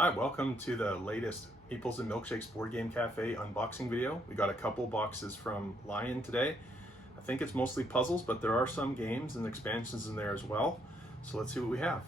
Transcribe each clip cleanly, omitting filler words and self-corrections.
Hi, welcome to the latest Meeples and Milkshakes Board Game Cafe unboxing video. We got a couple boxes from Lion today. I think it's mostly puzzles, but there are some games and expansions in there as well. So let's see what we have.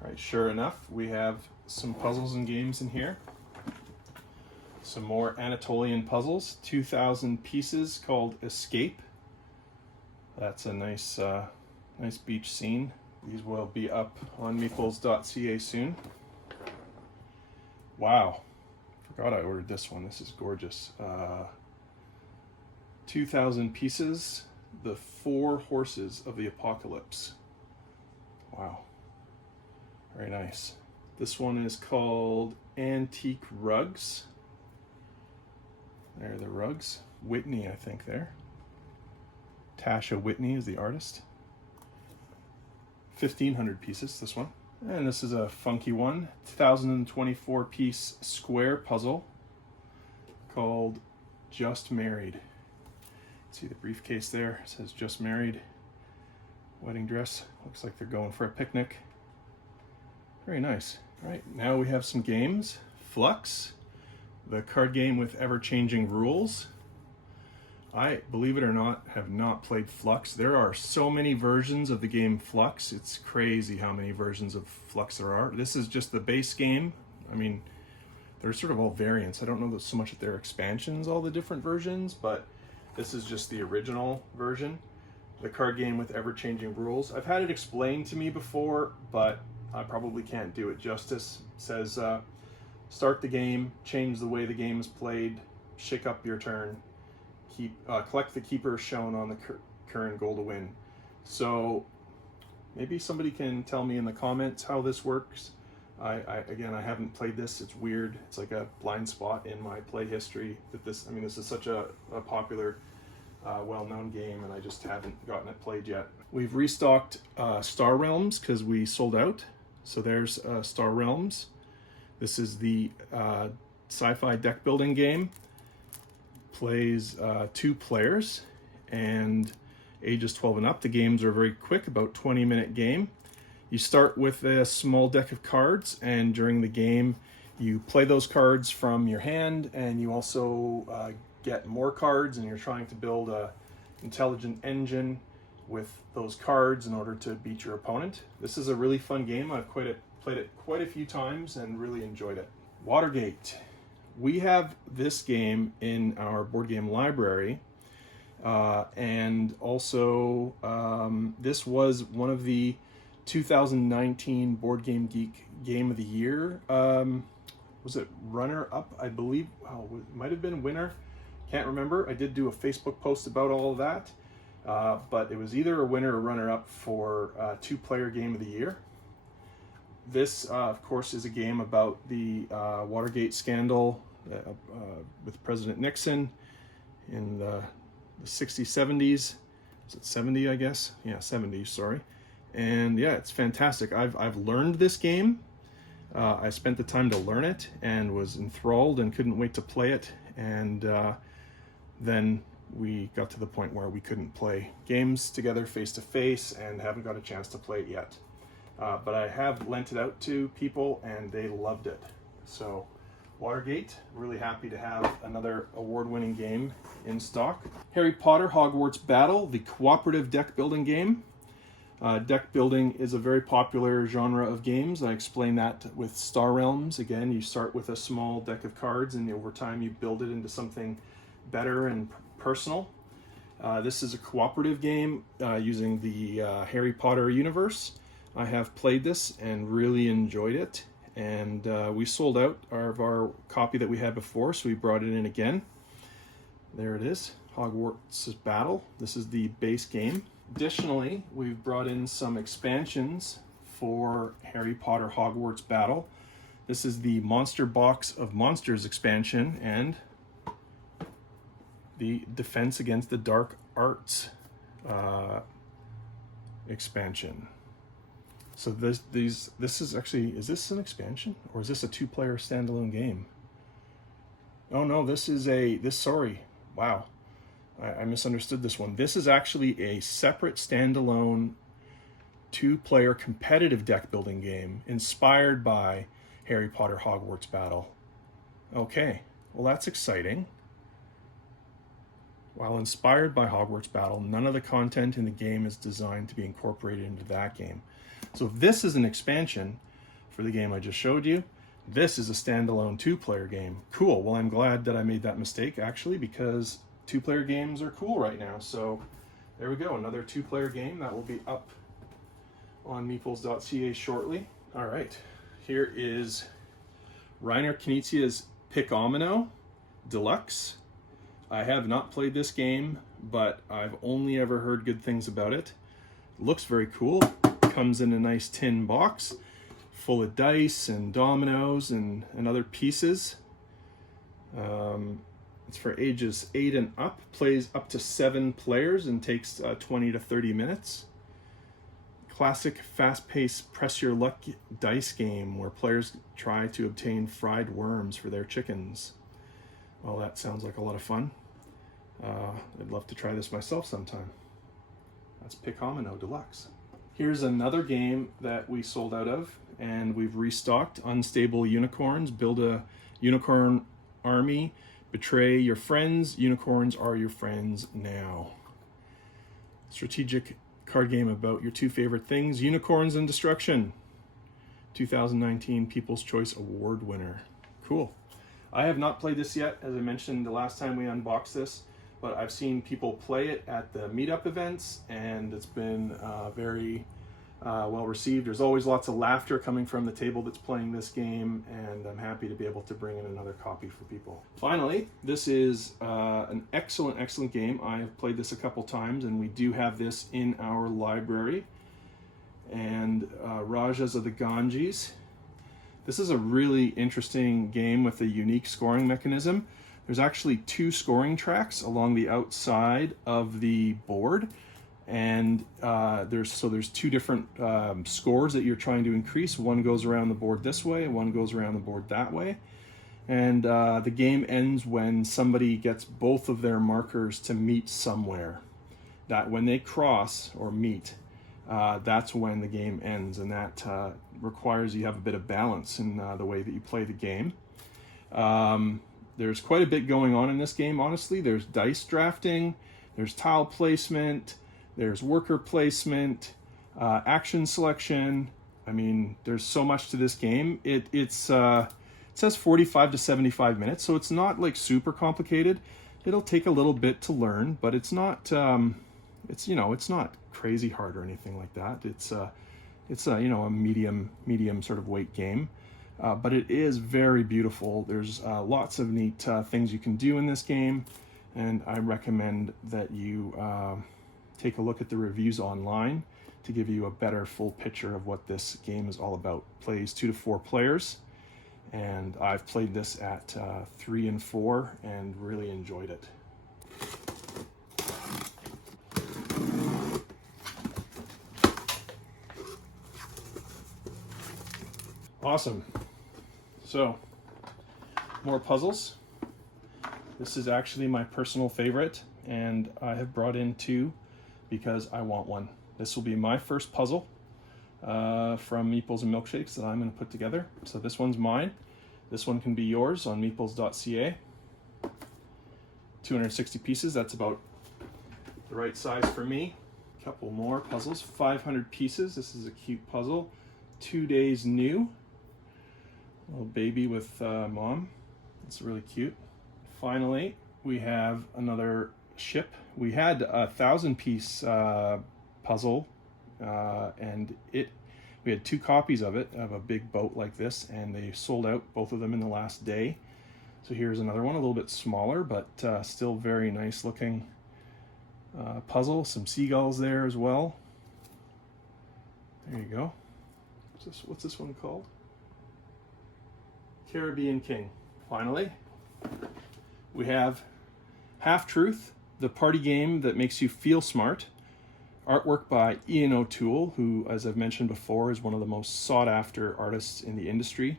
All right, sure enough, we have some puzzles and games in here. Some more Anatolian puzzles, 2,000 pieces called Escape. That's a nice beach scene. These will be up on meeples.ca soon. Wow, forgot I ordered this one. This is gorgeous. 2,000 pieces, the 4 horses of the apocalypse. Wow, very nice. This one is called Antique Rugs. There are the rugs. Whitney, I think there. Tasha Whitney is the artist. 1,500 pieces, this one. And this is a funky one, 1,024 piece square puzzle called Just Married. See the briefcase there, it says Just Married. Wedding dress, looks like they're going for a picnic. Very nice. All right, now we have some games. Fluxx, the card game with ever-changing rules. I, believe it or not, have not played Fluxx. There are so many versions of the game Fluxx. It's crazy how many versions of Fluxx there are. This is just the base game. I mean, they're sort of all variants. I don't know so much that they're expansions, all the different versions, but this is just the original version. The card game with ever-changing rules. I've had it explained to me before, but I probably can't do it justice. It says, start the game, change the way the game is played, shake up your turn. Collect the keepers shown on the current goal to win. So maybe somebody can tell me in the comments how this works. Again, I haven't played this. It's weird. It's like a blind spot in my play history that this is such a popular, well-known game, and I just haven't gotten it played yet. We've restocked Star Realms because we sold out. So there's Star Realms. This is the sci-fi deck building game. Plays 2 players and ages 12 and up. The games are very quick, about 20-minute game. You start with a small deck of cards, and during the game you play those cards from your hand, and you also get more cards, and you're trying to build a intelligent engine with those cards in order to beat your opponent. This is a really fun game. I've played it quite a few times and really enjoyed it. Watergate. We have this game in our board game library, and also this was one of the 2019 Board Game Geek Game of the Year. Was it runner-up, I believe? Oh, it might have been winner. Can't remember. I did do a Facebook post about all of that, but it was either a winner or runner-up for 2-player Game of the Year. This, of course, is a game about the Watergate scandal with President Nixon in the 60s, 70s. Is it 70, I guess? Yeah, 70s, sorry. And yeah, it's fantastic. I've learned this game. I spent the time to learn it and was enthralled and couldn't wait to play it. And then we got to the point where we couldn't play games together face-to-face and haven't got a chance to play it yet. But I have lent it out to people and they loved it. So Watergate, really happy to have another award-winning game in stock. Harry Potter Hogwarts Battle, the cooperative deck building game. Deck building is a very popular genre of games. I explained that with Star Realms. Again, you start with a small deck of cards and over time you build it into something better and personal. This is a cooperative game using the Harry Potter universe. I have played this and really enjoyed it, and we sold out of our copy that we had before, so we brought it in again. There it is, Hogwarts Battle. This is the base game. Additionally, we've brought in some expansions for Harry Potter Hogwarts Battle. This is the Monster Box of Monsters expansion and the Defense Against the Dark Arts expansion. So this is actually, is this an expansion or is this a 2-player standalone game? Oh no, sorry, wow. I misunderstood this one. This is actually a separate standalone two-player competitive deck building game inspired by Harry Potter Hogwarts Battle. Okay, well that's exciting. While inspired by Hogwarts Battle, none of the content in the game is designed to be incorporated into that game. So if this is an expansion for the game I just showed you, this is a standalone two-player game. Cool, well I'm glad that I made that mistake actually, because two-player games are cool right now. So there we go, another two-player game that will be up on meeples.ca shortly. All right, here is Reiner Knizia's Pick-omino Deluxe. I have not played this game, but I've only ever heard good things about it. Looks very cool. Comes in a nice tin box full of dice and dominoes and other pieces. It's for ages 8 and up. Plays up to 7 players and takes 20 to 30 minutes. Classic fast-paced press your luck dice game where players try to obtain fried worms for their chickens. Well, that sounds like a lot of fun. I'd love to try this myself sometime. That's Pick-omino Deluxe. Here's another game that we sold out of and we've restocked. Unstable Unicorns. Build a unicorn army. Betray your friends. Unicorns are your friends now. Strategic card game about your 2 favorite things. Unicorns and destruction. 2019 People's Choice Award winner. Cool. I have not played this yet, as I mentioned the last time we unboxed this, but I've seen people play it at the meetup events and it's been very well received. There's always lots of laughter coming from the table that's playing this game, and I'm happy to be able to bring in another copy for people. Finally, this is an excellent game. I have played this a couple times and we do have this in our library. And Rajas of the Ganges. This is a really interesting game with a unique scoring mechanism. There's actually 2 scoring tracks along the outside of the board, and there's 2 different scores that you're trying to increase. One goes around the board this way, one goes around the board that way, and the game ends when somebody gets both of their markers to meet somewhere. That when they cross or meet, that's when the game ends, and that requires you have a bit of balance in the way that you play the game. There's quite a bit going on in this game, honestly. There's dice drafting, there's tile placement, there's worker placement, action selection. I mean, there's so much to this game. It says 45 to 75 minutes, so it's not like super complicated. It'll take a little bit to learn, but it's not it's not crazy hard or anything like that. It's a medium sort of weight game, but it is very beautiful. There's lots of neat things you can do in this game, and I recommend that you take a look at the reviews online to give you a better full picture of what this game is all about. Plays 2 to 4 players, and I've played this at 3 and 4 and really enjoyed it. Awesome. So, more puzzles. This is actually my personal favorite, and I have brought in 2 because I want one. This will be my first puzzle from Meeples and Milkshakes that I'm going to put together. So this one's mine. This one can be yours on meeples.ca. 260 pieces, that's about the right size for me. A couple more puzzles, 500 pieces. This is a cute puzzle. 2 days new. Little baby with mom. It's really cute. Finally, we have another ship. We had a 1,000-piece puzzle, and we had 2 copies of it, of a big boat like this, and they sold out both of them in the last day. So here's another one, a little bit smaller, but still very nice looking puzzle. Some seagulls there as well. There you go. What's this one called? Caribbean King. Finally, we have Half Truth, the party game that makes you feel smart. Artwork by Ian O'Toole, who, as I've mentioned before, is one of the most sought-after artists in the industry.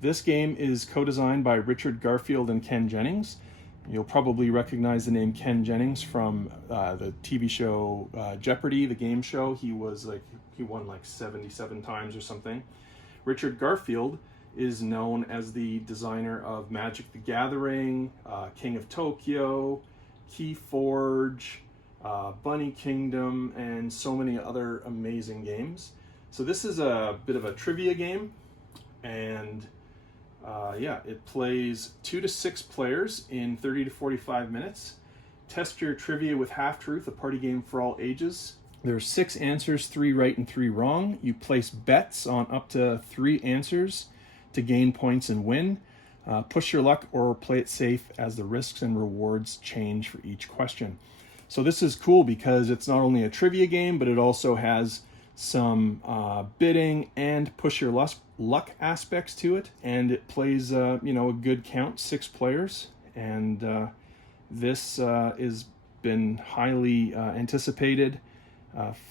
This game is co-designed by Richard Garfield and Ken Jennings, You'll probably recognize the name Ken Jennings from the TV show Jeopardy, the game show. He won like 77 times or something. Richard Garfield is known as the designer of Magic the Gathering, King of Tokyo, Keyforge, Bunny Kingdom, and so many other amazing games. So this is a bit of a trivia game, and yeah, it plays 2 to 6 players in 30 to 45 minutes. Test your trivia with Half Truth, a party game for all ages. There's 6 answers, 3 right and 3 wrong. You place bets on up to 3 answers to gain points and win. Push your luck or play it safe as the risks and rewards change for each question. So this is cool because it's not only a trivia game, but it also has some bidding and push your luck aspects to it. And it plays, a good count, 6 players. And this has been highly anticipated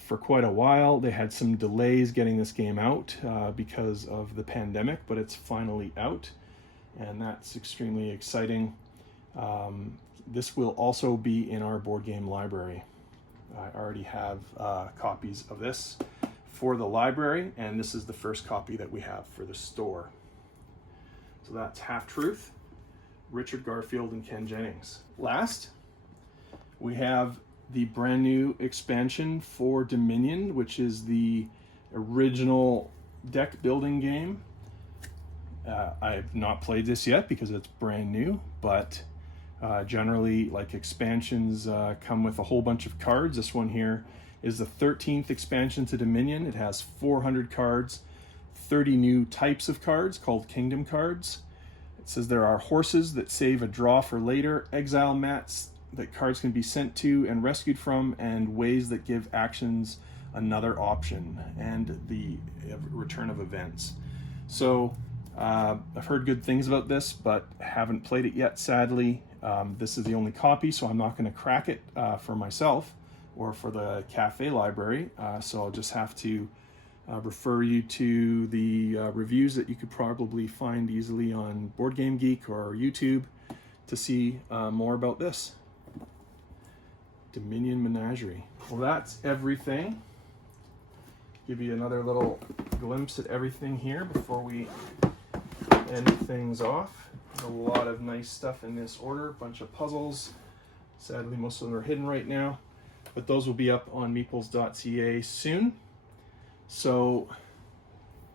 for quite a while. They had some delays getting this game out because of the pandemic, but it's finally out, and that's extremely exciting. This will also be in our board game library. I already have copies of this for the library, and this is the first copy that we have for the store. So that's Half Truth, Richard Garfield and Ken Jennings. Last, we have the brand new expansion for Dominion, which is the original deck building game. I've not played this yet because it's brand new, but generally, like, expansions come with a whole bunch of cards. This one here is the 13th expansion to Dominion. It has 400 cards, 30 new types of cards called Kingdom cards. It says there are horses that save a draw for later, exile mats that cards can be sent to and rescued from, and ways that give actions another option, and the return of events. So I've heard good things about this, but haven't played it yet, sadly. This is the only copy, so I'm not going to crack it for myself or for the cafe library. So I'll just have to refer you to the reviews that you could probably find easily on Board Game Geek or YouTube to see more about this. Dominion Menagerie. Well, that's everything. Give you another little glimpse at everything here before we end things off. A lot of nice stuff in this order, a bunch of puzzles. Sadly, most of them are hidden right now, but those will be up on meeples.ca soon. So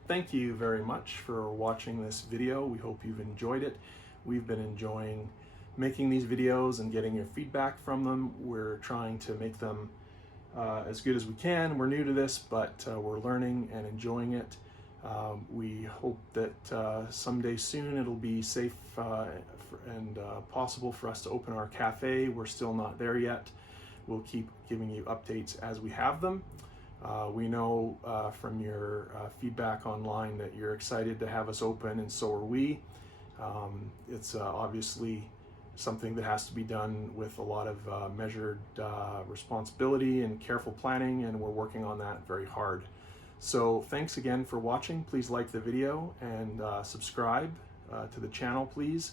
thank you very much for watching this video. We hope you've enjoyed it. We've been enjoying making these videos and getting your feedback from them. We're trying to make them as good as we can. We're new to this, but we're learning and enjoying it. We hope that someday soon it'll be safe and possible for us to open our cafe. We're still not there yet. We'll keep giving you updates as we have them. We know from your feedback online that you're excited to have us open, and so are we. It's obviously something that has to be done with a lot of measured responsibility and careful planning, and we're working on that very hard. So thanks again for watching. Please like the video and subscribe to the channel, please.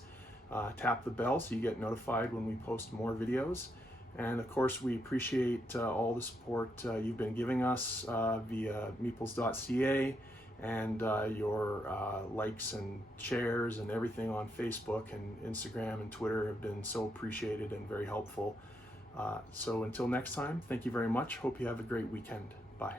Tap the bell so you get notified when we post more videos. And of course, we appreciate all the support you've been giving us via meeples.ca, and your likes and shares and everything on Facebook and Instagram and Twitter have been so appreciated and very helpful. So until next time, thank you very much. Hope you have a great weekend. Bye.